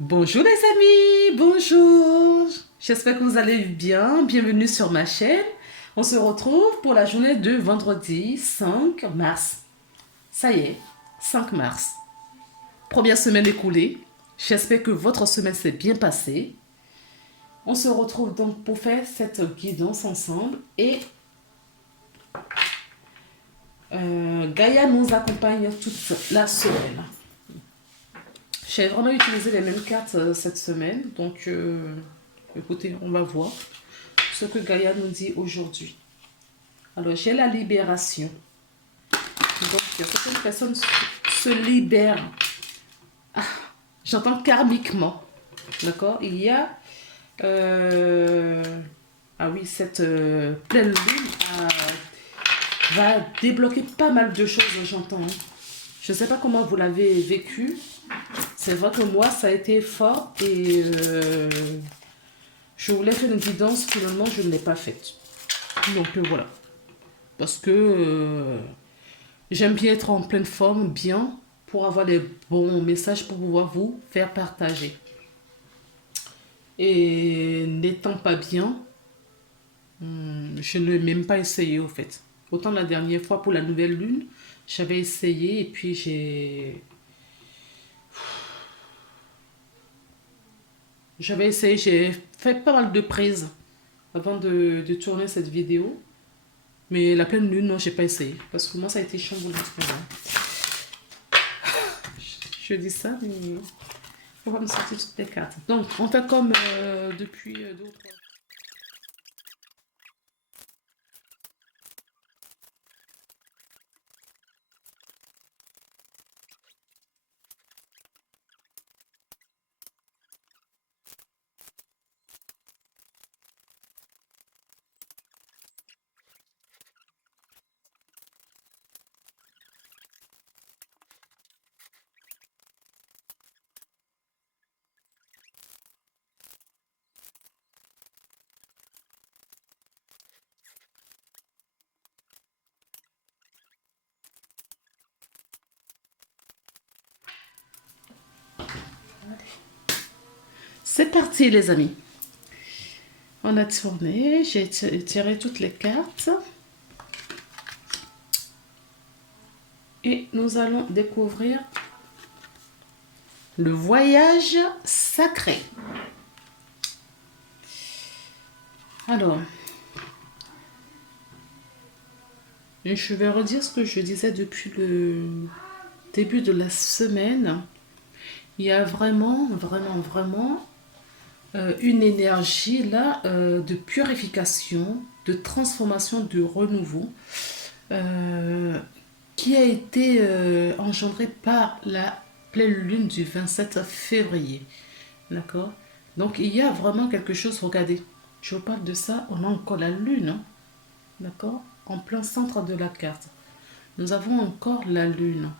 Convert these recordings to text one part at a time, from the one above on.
Bonjour les amis, bonjour. J'espère que vous allez bien. Bienvenue sur ma chaîne. On se retrouve pour la journée de vendredi 5 mars. Ça y est, 5 mars. Première semaine écoulée. J'espère que votre semaine s'est bien passée. On se retrouve donc pour faire cette guidance ensemble et Gaïa nous accompagne toute la semaine. J'ai vraiment utilisé les mêmes cartes cette semaine, donc écoutez, on va voir ce que Gaïa nous dit aujourd'hui. Alors, j'ai la libération. Donc, certaines personnes se libèrent. Ah, j'entends karmiquement. D'accord. Il y a... ah oui, cette pleine lune va débloquer pas mal de choses, j'entends. Je ne sais pas comment vous l'avez vécu. C'est vrai que moi, ça a été fort et je voulais faire une guidance. Finalement, je ne l'ai pas faite. Donc, voilà. Parce que j'aime bien être en pleine forme, bien, pour avoir les bons messages pour pouvoir vous faire partager. Et n'étant pas bien, je ne l'ai même pas essayé au fait. Autant la dernière fois pour la nouvelle lune, j'avais essayé et puis j'ai fait pas mal de prises avant de tourner cette vidéo. Mais la pleine lune, non, j'ai pas essayé. Parce que moi, ça a été chamboulant. Je dis ça, mais on va me sortir toutes les cartes. Donc, on fait comme depuis d'autres. C'est parti, les amis. On a tourné, j'ai tiré toutes les cartes. Et nous allons découvrir le voyage sacré. Alors, je vais redire ce que je disais depuis le début de la semaine. Il y a vraiment, vraiment, vraiment une énergie là de purification, de transformation, de renouveau euh, qui a été engendrée par la pleine lune du 27 février. D'accord. Donc il y a vraiment quelque chose, regardez, je vous parle de ça, on a encore la lune, hein, d'accord, en plein centre de la carte. Nous avons encore la lune,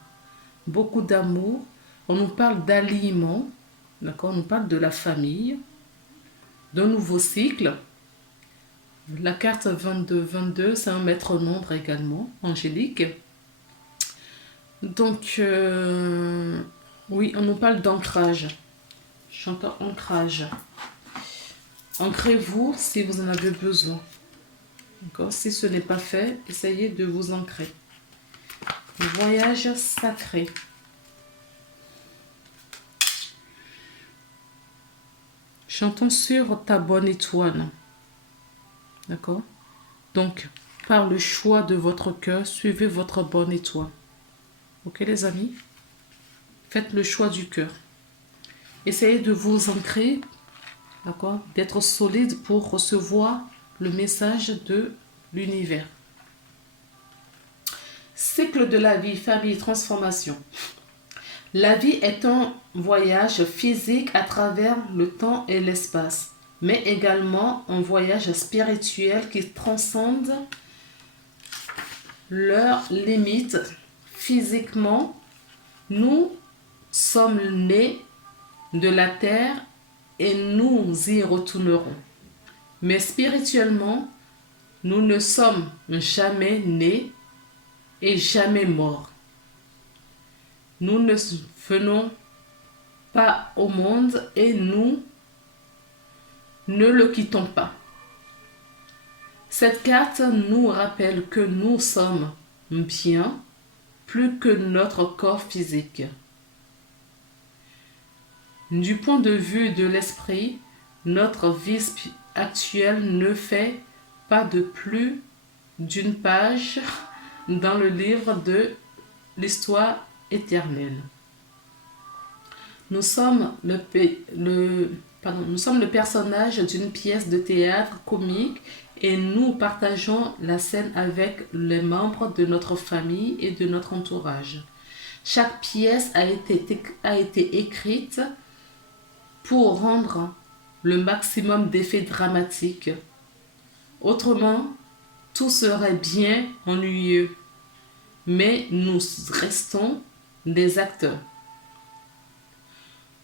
beaucoup d'amour, on nous parle d'alignement, d'accord, on nous parle de la famille, d'un nouveau cycle. La carte 22-22, c'est un maître nombre également, angélique. Donc, oui, on nous parle d'ancrage. J'entends ancrage. Ancrez-vous si vous en avez besoin. D'accord. Si ce n'est pas fait, essayez de vous ancrer. Voyage sacré. Chantons sur ta bonne étoile. D'accord. Donc, par le choix de votre cœur, suivez votre bonne étoile. Ok les amis? Faites le choix du cœur. Essayez de vous ancrer, d'accord, d'être solide pour recevoir le message de l'univers. Cycle de la vie, famille, transformation. La vie est un voyage physique à travers le temps et l'espace, mais également un voyage spirituel qui transcende leurs limites. Physiquement, nous sommes nés de la terre et nous y retournerons. Mais spirituellement, nous ne sommes jamais nés et jamais morts. Nous ne venons pas au monde et nous ne le quittons pas. Cette carte nous rappelle que nous sommes bien plus que notre corps physique. Du point de vue de l'esprit, notre vie actuelle ne fait pas de plus d'une page dans le livre de l'histoire éternelle. Nous sommes nous sommes le personnage d'une pièce de théâtre comique et nous partageons la scène avec les membres de notre famille et de notre entourage. Chaque pièce a été écrite pour rendre le maximum d'effets dramatiques. Autrement, tout serait bien ennuyeux, mais nous restons des acteurs.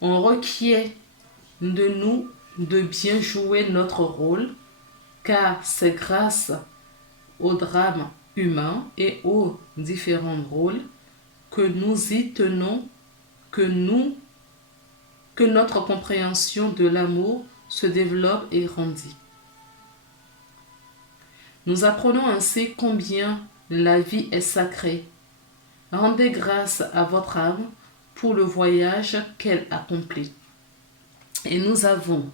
On requiert de nous de bien jouer notre rôle, car c'est grâce au drame humain et aux différents rôles que nous y tenons que notre compréhension de l'amour se développe et grandit. Nous apprenons ainsi combien la vie est sacrée. Rendez grâce à votre âme pour le voyage qu'elle accomplit. Et nous avons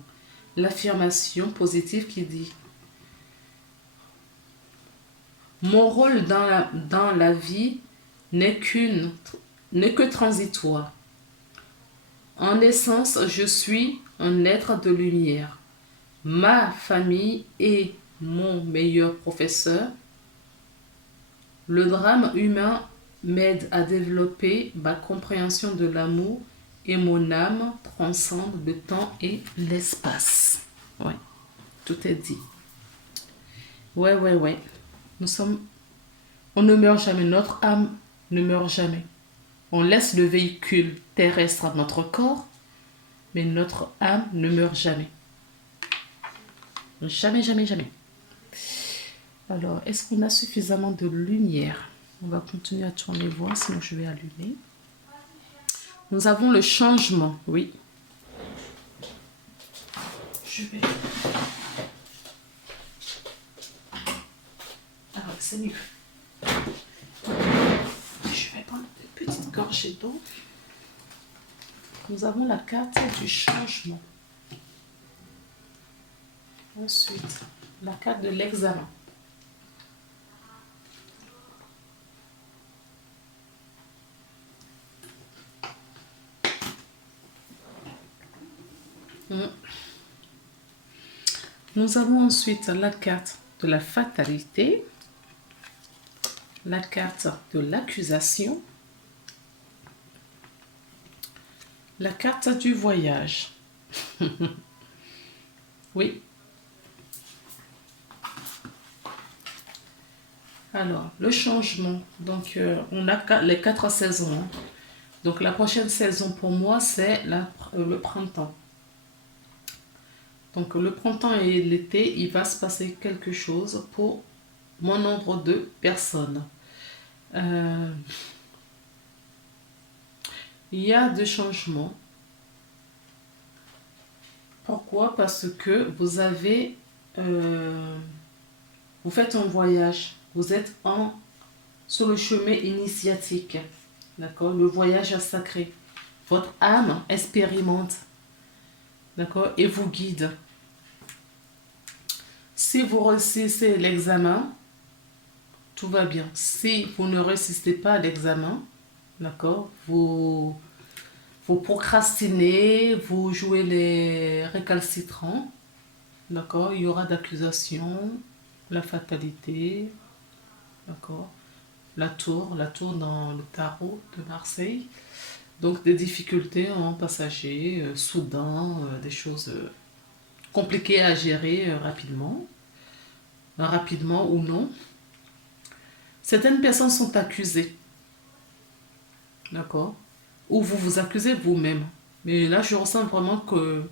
l'affirmation positive qui dit: mon rôle dans la vie n'est que transitoire. En essence, je suis un être de lumière. Ma famille est mon meilleur professeur. Le drame humain m'aide à développer ma compréhension de l'amour et mon âme transcende le temps et l'espace. Ouais, tout est dit. Ouais. On ne meurt jamais, notre âme ne meurt jamais. On laisse le véhicule terrestre à notre corps, mais notre âme ne meurt jamais. Jamais. Alors, est-ce qu'on a suffisamment de lumière? On va continuer à tourner voir, sinon je vais allumer. Nous avons le changement, oui. Je vais... Alors, c'est mieux. Je vais prendre une petite gorgée d'eau. Nous avons la carte du changement. Ensuite, la carte de l'examen. Nous avons ensuite la carte de la fatalité, la carte de l'accusation, la carte du voyage. Oui. Alors, le changement. Donc, on a les 4 saisons. Donc, la prochaine saison pour moi, c'est le printemps. Donc, le printemps et l'été, il va se passer quelque chose pour mon nombre de personnes. Il y a des changements. Pourquoi? Parce que vous faites un voyage. Vous êtes sur le chemin initiatique. D'accord? Le voyage sacré. Votre âme expérimente. D'accord? Et vous guide. Si vous réussissez l'examen, tout va bien. Si vous ne réussissez pas l'examen, d'accord, vous procrastinez, vous jouez les récalcitrants, d'accord, il y aura d'accusations, la fatalité, d'accord, la tour dans le tarot de Marseille. Donc des difficultés en passager, soudain, des choses compliquées à gérer rapidement ou non. Certaines personnes sont accusées, d'accord, ou vous vous accusez vous-même. Mais là, je ressens vraiment que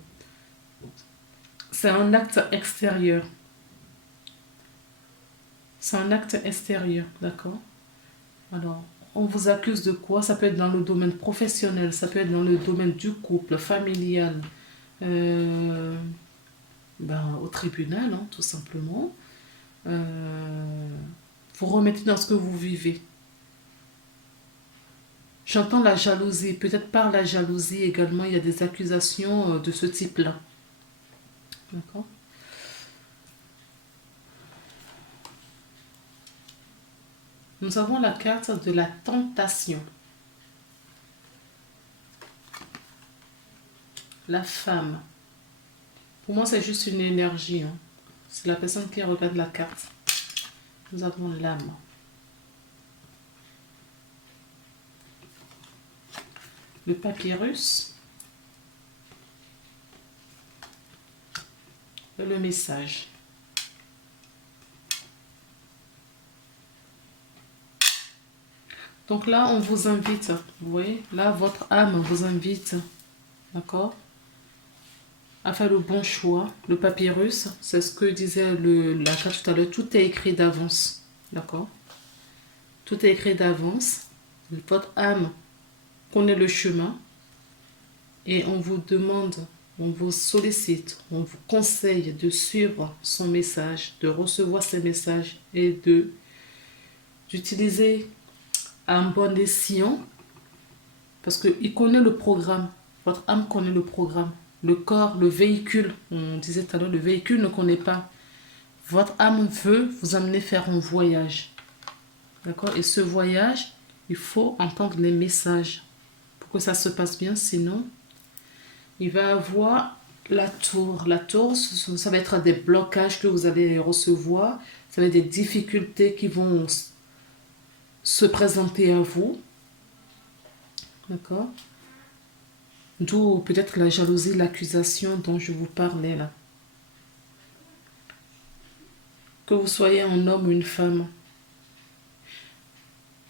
c'est un acte extérieur. C'est un acte extérieur, d'accord. Alors, on vous accuse de quoi? Ça peut être dans le domaine professionnel, ça peut être dans le domaine du couple, familial, euh, au tribunal, hein, tout simplement. Vous remettez dans ce que vous vivez. J'entends la jalousie. Peut-être par la jalousie également, il y a des accusations de ce type-là. D'accord? Nous avons la carte de la tentation. La femme. Pour moi, c'est juste une énergie. Hein. C'est la personne qui regarde la carte. Nous avons l'âme. Le papyrus. Et le message. Donc là, on vous invite. Vous voyez, là, votre âme vous invite. D'accord? À faire le bon choix. Le papyrus, c'est ce que disait la carte tout à l'heure. Tout est écrit d'avance. D'accord? Tout est écrit d'avance. Votre âme connaît le chemin. Et on vous demande, on vous sollicite, on vous conseille de suivre son message, de recevoir ses messages et d'utiliser un bon escient. Parce qu'il connaît le programme. Votre âme connaît le programme. Le corps, le véhicule, on disait tout à l'heure, le véhicule ne connaît pas. Votre âme veut vous amener faire un voyage. D'accord? Et ce voyage, il faut entendre les messages pour que ça se passe bien. Sinon, il va avoir la tour. La tour, ça va être des blocages que vous allez recevoir. Ça va être des difficultés qui vont se présenter à vous. D'accord? D'où peut-être la jalousie, l'accusation dont je vous parlais là. Que vous soyez un homme ou une femme.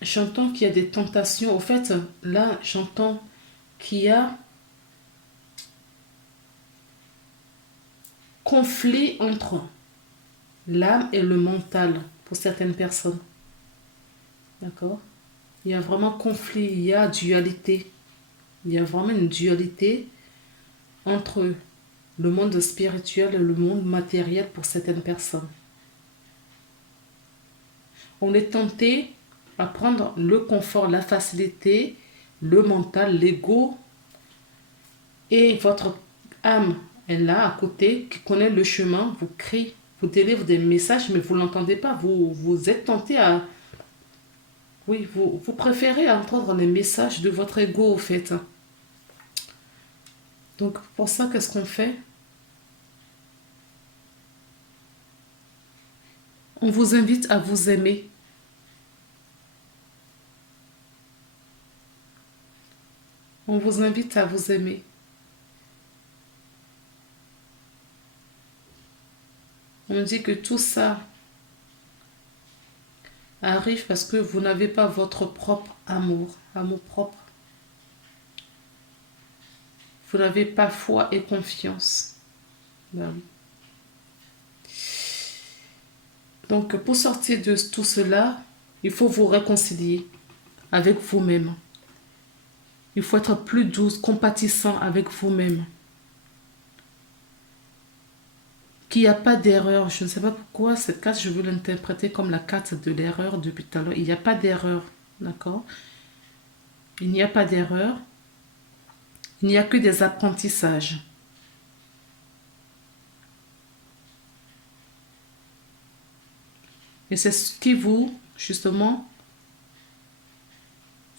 J'entends qu'il y a des tentations. Au fait, là, j'entends qu'il y a conflit entre l'âme et le mental pour certaines personnes. D'accord? Il y a vraiment conflit, il y a dualité. Il y a vraiment une dualité entre le monde spirituel et le monde matériel pour certaines personnes. On est tenté à prendre le confort, la facilité, le mental, l'ego, et votre âme est là à côté, qui connaît le chemin, vous crie, vous délivre des messages, mais vous ne l'entendez pas. Vous êtes tenté à... Oui, vous préférez entendre les messages de votre ego, au fait. Donc, pour ça, qu'est-ce qu'on fait? On vous invite à vous aimer. On vous invite à vous aimer. On dit que tout ça arrive parce que vous n'avez pas votre propre amour propre. Vous n'avez pas foi et confiance. Donc, pour sortir de tout cela, il faut vous réconcilier avec vous-même. Il faut être plus douce, compatissant avec vous-même. Qu'il n'y a pas d'erreur. Je ne sais pas pourquoi cette carte, je veux l'interpréter comme la carte de l'erreur depuis tout à l'heure. Il n'y a pas d'erreur, d'accord? Il n'y a pas d'erreur. Il n'y a que des apprentissages. Et c'est ce qui vous, justement,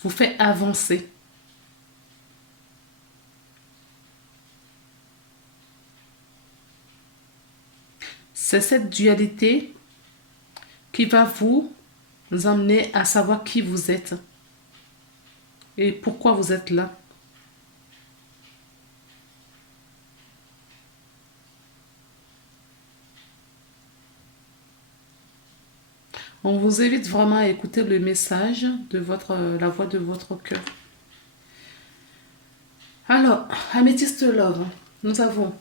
vous fait avancer. C'est cette dualité qui va vous amener à savoir qui vous êtes et pourquoi vous êtes là. On vous invite vraiment à écouter le message de la voix de votre cœur. Alors, Améthyste Love, nous avons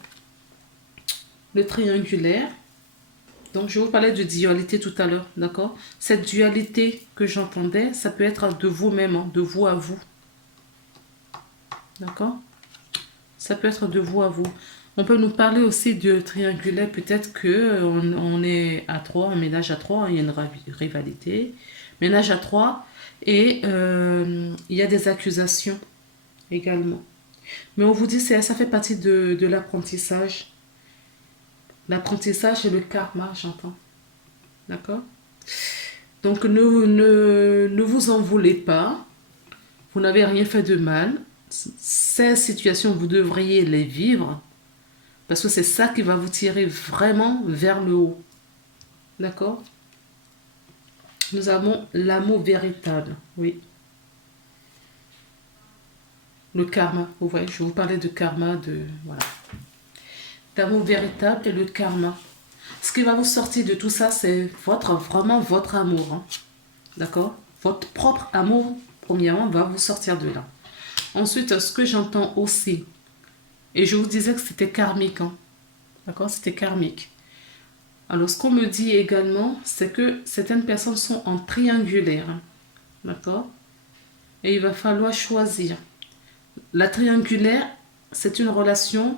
le triangulaire, Donc, je vous parlais de dualité tout à l'heure, d'accord? Cette dualité que j'entendais, ça peut être de vous-même, hein, de vous à vous. D'accord? Ça peut être de vous à vous. On peut nous parler aussi de triangulaire. Peut-être que on est à trois, un ménage à trois, il y a une rivalité. Ménage à trois. Et il y a des accusations également. Mais on vous dit, ça fait partie de l'apprentissage. L'apprentissage et le karma, j'entends. D'accord? Donc ne vous en voulez pas. Vous n'avez rien fait de mal. Ces situations, vous devriez les vivre. Parce que c'est ça qui va vous tirer vraiment vers le haut. D'accord? Nous avons l'amour véritable. Oui. Le karma. Vous voyez, je vous parlais de karma, voilà. D'amour véritable et le karma. Ce qui va vous sortir de tout ça, c'est vraiment votre amour. Hein. D'accord? Votre propre amour, premièrement, va vous sortir de là. Ensuite, ce que j'entends aussi, et je vous disais que c'était karmique. Hein. D'accord? C'était karmique. Alors, ce qu'on me dit également, c'est que certaines personnes sont en triangulaire. Hein. D'accord? Et il va falloir choisir. La triangulaire, c'est une relation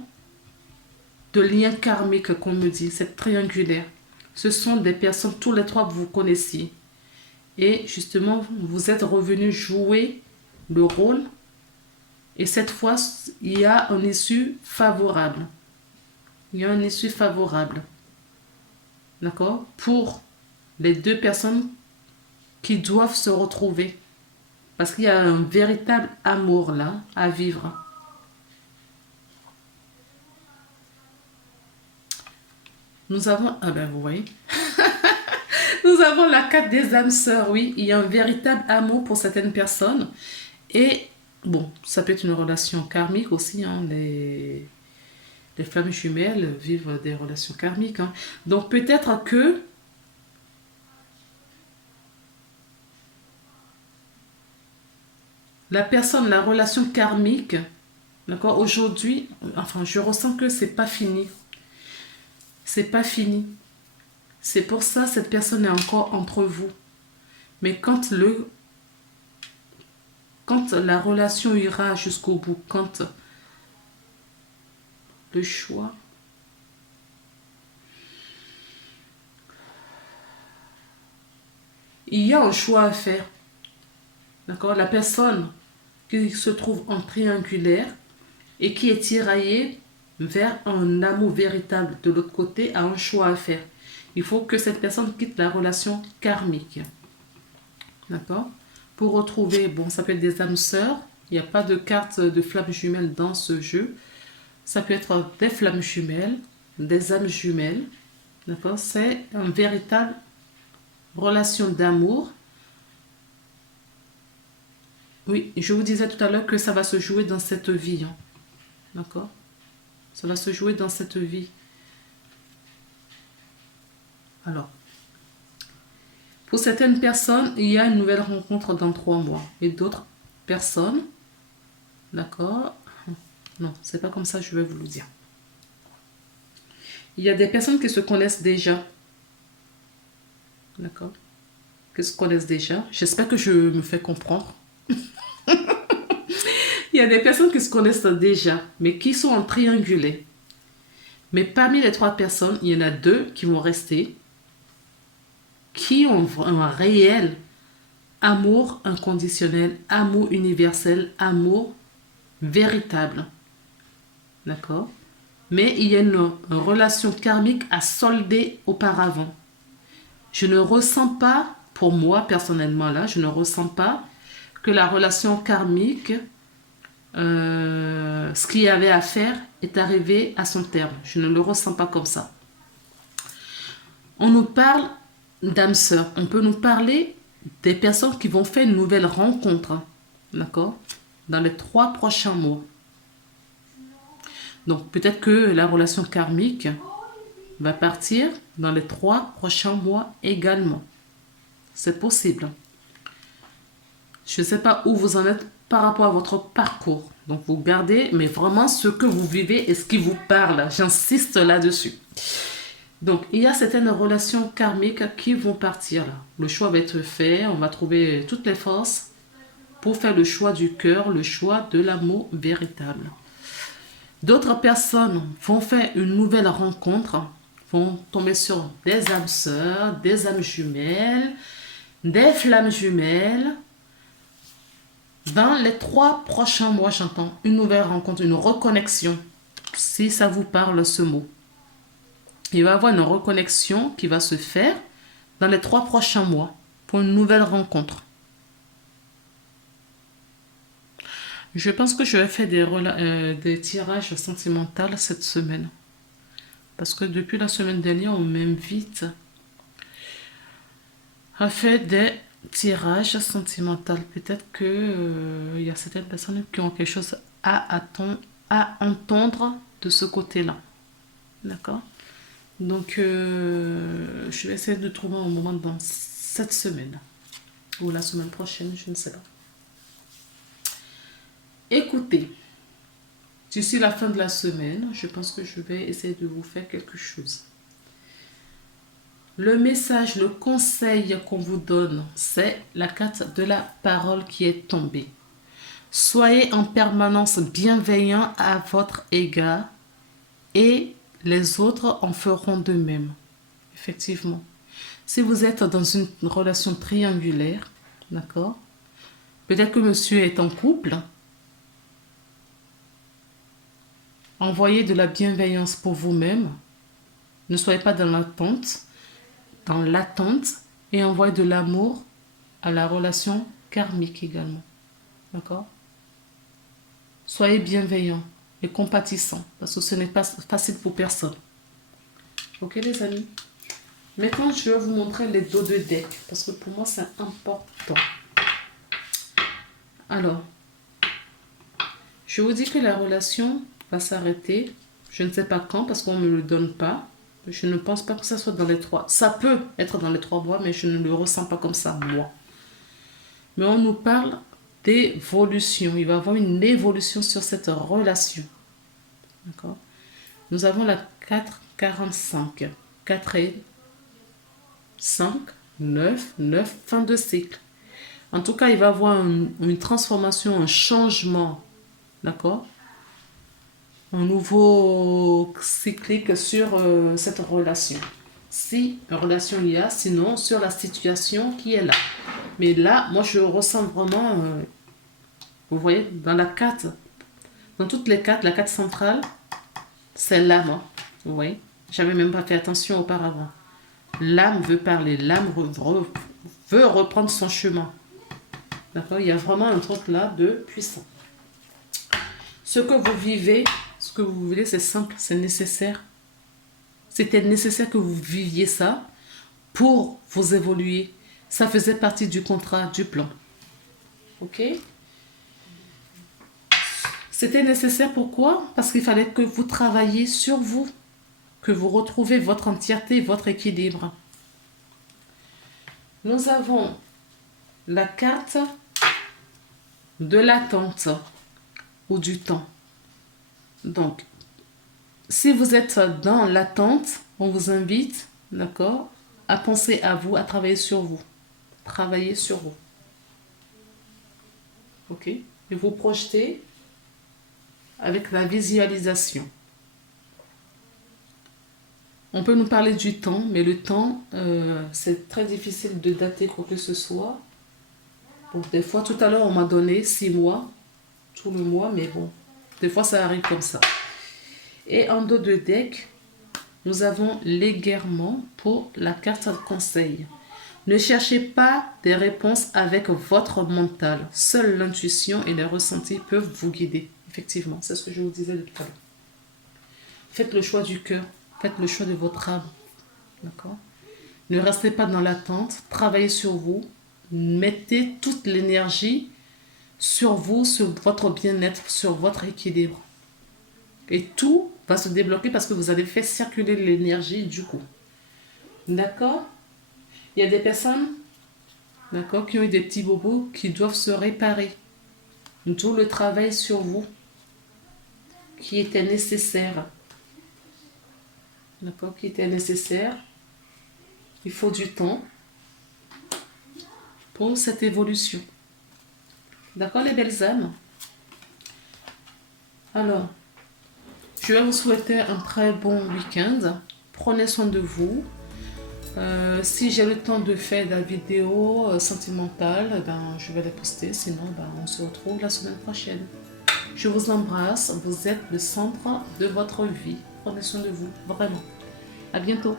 de lien karmique qu'on me dit, c'est triangulaire. Ce sont des personnes, tous les trois, que vous connaissiez. Et justement, vous êtes revenus jouer le rôle. Et cette fois, il y a un issue favorable. Il y a un issue favorable. D'accord? Pour les deux personnes qui doivent se retrouver. Parce qu'il y a un véritable amour là à vivre. Nous avons... Ah ben vous voyez. Nous avons la carte des âmes sœurs, oui. Il y a un véritable amour pour certaines personnes. Et bon, ça peut être une relation karmique aussi. Hein. Les flammes jumelles vivent des relations karmiques. Hein. Donc peut-être que la personne, la relation karmique, d'accord, aujourd'hui, enfin, je ressens que c'est pas fini. C'est pas fini. C'est pour ça cette personne est encore entre vous. Mais quand la relation ira jusqu'au bout, quand le choix, il y a un choix à faire. D'accord? La personne qui se trouve en triangulaire et qui est tiraillée vers un amour véritable de l'autre côté a un choix à faire. Il faut que cette personne quitte la relation karmique. D'accord? Pour retrouver, bon, ça peut être des âmes sœurs. Il n'y a pas de carte de flammes jumelles dans ce jeu. Ça peut être des flammes jumelles, des âmes jumelles. D'accord? C'est une véritable relation d'amour. Oui, je vous disais tout à l'heure que ça va se jouer dans cette vie. Hein. D'accord? Ça va se jouer dans cette vie. Alors, pour certaines personnes, il y a une nouvelle rencontre dans 3 mois. Et d'autres personnes, d'accord? Non, c'est pas comme ça, je vais vous le dire. Il y a des personnes qui se connaissent déjà. D'accord? Qui se connaissent déjà. J'espère que je me fais comprendre. Il y a des personnes qui se connaissent déjà, mais qui sont en triangulé. Mais parmi les 3 personnes, il y en a 2 qui vont rester, qui ont un réel amour inconditionnel, amour universel, amour véritable. D'accord? Mais il y a une relation karmique à solder auparavant. Je ne ressens pas, pour moi personnellement là, je ne ressens pas que la relation karmique, ce qu'il y avait à faire est arrivé à son terme. Je ne le ressens pas comme ça. On nous parle d'âmes sœurs. On peut nous parler des personnes qui vont faire une nouvelle rencontre. D'accord? Dans les 3 prochains mois. Donc peut-être que la relation karmique va partir dans les 3 prochains mois également. C'est possible. Je ne sais pas où vous en êtes par rapport à votre parcours. Donc vous gardez, mais vraiment ce que vous vivez et ce qui vous parle. J'insiste là-dessus. Donc, il y a certaines relations karmiques qui vont partir là. Le choix va être fait, on va trouver toutes les forces pour faire le choix du cœur, le choix de l'amour véritable. D'autres personnes vont faire une nouvelle rencontre, vont tomber sur des âmes sœurs, des âmes jumelles, des flammes jumelles. Dans les 3 prochains mois, j'entends une nouvelle rencontre, une reconnexion, si ça vous parle ce mot. Il va y avoir une reconnexion qui va se faire dans les 3 prochains mois pour une nouvelle rencontre. Je pense que je vais faire des tirages sentimentaux cette semaine. Parce que depuis la semaine dernière, on m'invite à faire des tirages sentimentaux. Peut-être que y a certaines personnes qui ont quelque chose à entendre de ce côté-là. D'accord? Donc, je vais essayer de trouver un moment dans cette semaine. Ou la semaine prochaine, je ne sais pas. Écoutez, d'ici la fin de la semaine, je pense que je vais essayer de vous faire quelque chose. Le message, le conseil qu'on vous donne, c'est la carte de la parole qui est tombée. Soyez en permanence bienveillant à votre égard et les autres en feront de même. Effectivement. Si vous êtes dans une relation triangulaire, d'accord? Peut-être que monsieur est en couple. Envoyez de la bienveillance pour vous-même. Ne soyez pas dans l'attente et envoyez de l'amour à la relation karmique également. D'accord? Soyez bienveillant et compatissant parce que ce n'est pas facile pour personne. Ok les amis? Maintenant, je vais vous montrer les dos de deck parce que pour moi, c'est important. Alors, je vous dis que la relation va s'arrêter. Je ne sais pas quand parce qu'on ne me le donne pas. Je ne pense pas que ça soit dans les 3. Ça peut être dans les 3 mois, mais je ne le ressens pas comme ça, moi. Mais on nous parle d'évolution. Il va y avoir une évolution sur cette relation. D'accord? Nous avons la 4,45. 4 et 5, 9, 9, fin de cycle. En tout cas, il va y avoir une transformation, un changement. D'accord? Un nouveau cyclique sur cette relation. Si une relation il y a, sinon sur la situation qui est là. Mais là, moi, je ressens vraiment, vous voyez, dans la carte, dans toutes les cartes, la carte centrale, c'est l'âme. Hein, vous voyez, j'avais même pas fait attention auparavant. L'âme veut parler, l'âme veut reprendre son chemin. D'accord? Il y a vraiment un truc là de puissant. Ce que vous vivez, ce que vous voulez, c'est simple, c'est nécessaire. C'était nécessaire que vous viviez ça pour vous évoluer. Ça faisait partie du contrat, du plan. Ok? C'était nécessaire pourquoi? Parce qu'il fallait que vous travailliez sur vous, que vous retrouvez votre entièreté, votre équilibre. Nous avons la carte de l'attente ou du temps. Donc, si vous êtes dans l'attente, on vous invite, d'accord, à penser à vous, à travailler sur vous. Travailler sur vous. Ok? Et vous projetez avec la visualisation. On peut nous parler du temps, mais le temps, c'est très difficile de dater quoi que ce soit. Bon, des fois, tout à l'heure, on m'a donné 6 mois, tout le mois, mais bon, des fois, ça arrive comme ça. Et en dos de deck, nous avons l'égarement pour la carte conseil. Ne cherchez pas des réponses avec votre mental. Seule l'intuition et les ressentis peuvent vous guider. Effectivement, c'est ce que je vous disais tout à l'heure. Faites le choix du cœur. Faites le choix de votre âme. D'accord? Ne restez pas dans l'attente. Travaillez sur vous. Mettez toute l'énergie sur vous, sur votre bien-être, sur votre équilibre. Et tout va se débloquer parce que vous avez fait circuler l'énergie du coup. D'accord? Il y a des personnes, d'accord, qui ont eu des petits bobos qui doivent se réparer. Tout le travail sur vous qui était nécessaire. d'accord, qui était nécessaire. Il faut du temps pour cette évolution. D'accord, les belles âmes? Alors, je vais vous souhaiter un très bon week-end. Prenez soin de vous. Si j'ai le temps de faire la vidéo sentimentale, ben, je vais la poster. Sinon, ben, on se retrouve la semaine prochaine. Je vous embrasse. Vous êtes le centre de votre vie. Prenez soin de vous, vraiment. À bientôt.